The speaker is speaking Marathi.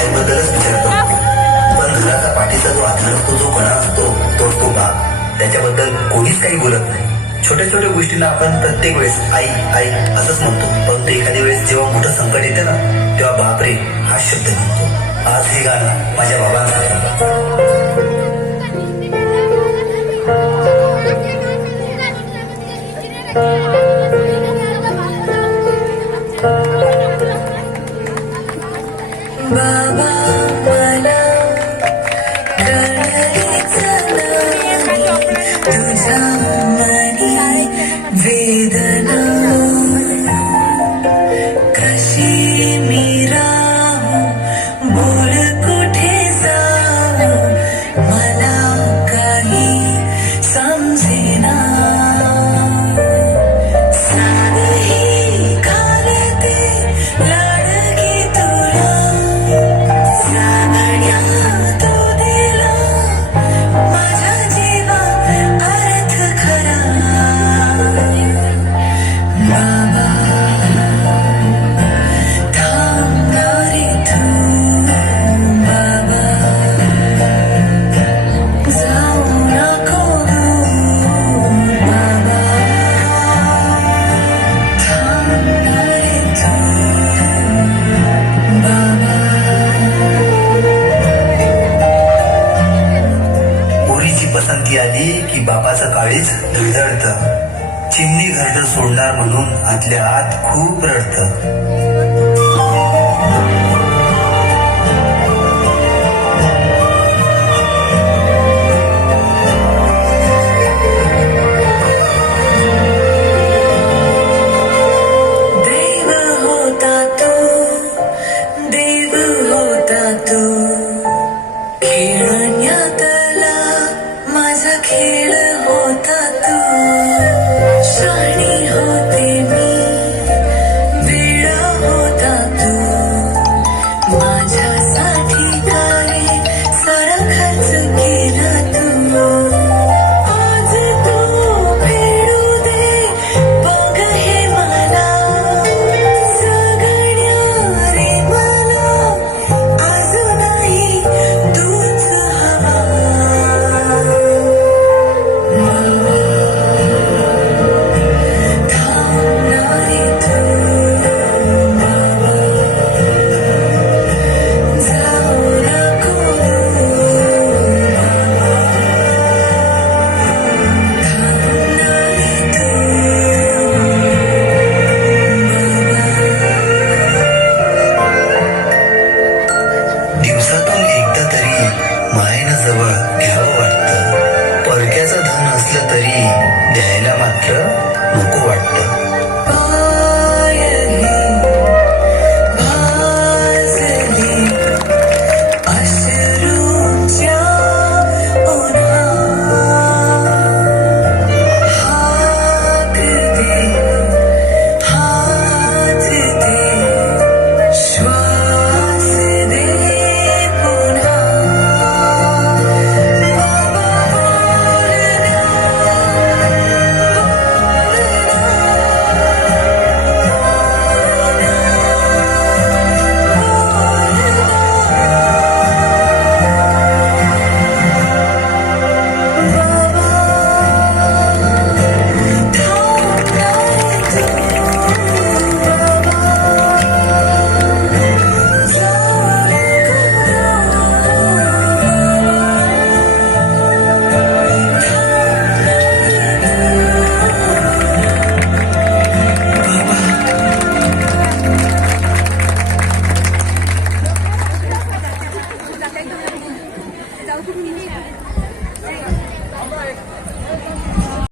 आईबद्दलच विचार करतो. पण घराचा पाठीचा जो आधार असतो, जो कणा असतो, तो बाप. त्याच्याबद्दल कोणीच काही बोलत नाही. छोट्या छोट्या गोष्टींना आपण प्रत्येक वेळेस आई आई असंच म्हणतो. परंतु एखाद्या वेळेस जेव्हा मोठं संकट येते ना, तेव्हा बापरे हा शब्द म्हणतो. आज हे गाणं माझ्या बाबांसाठी. बाबा मला कळलीच नाही तुझ्या मनी वेदना कशी मी राहू बोल कुठे जाऊ मला काही समजेना साधही घालते लाडकी तुला पसंती आली की बापाचं काळीच धडधडतं. चिमणी घरटं सोडणार म्हणून आतल्या आत खूप रडतं. देव होता तू खेळण्यातला माझा खेळ होता तू शाणी होते मी वेळ होता तू माझ्यासाठी काय सारा खर्च केला तू आज तू फेडू दे बघ हे मला सगळ्या रे मला अजूनही तूच हवा थांबणारी तू जाऊ नको थांबणारी दिवसातून एकदा तरी मायेनं जवळ घ्यावं वाटतं. परक्याचं धन असलं तरी द्यायला मात्र नको वाटतं. पायही भाजली अश्रूंच्या उन्हात हाक दे हात दे श्वास दे पुन्हा जाऊ तुम्ही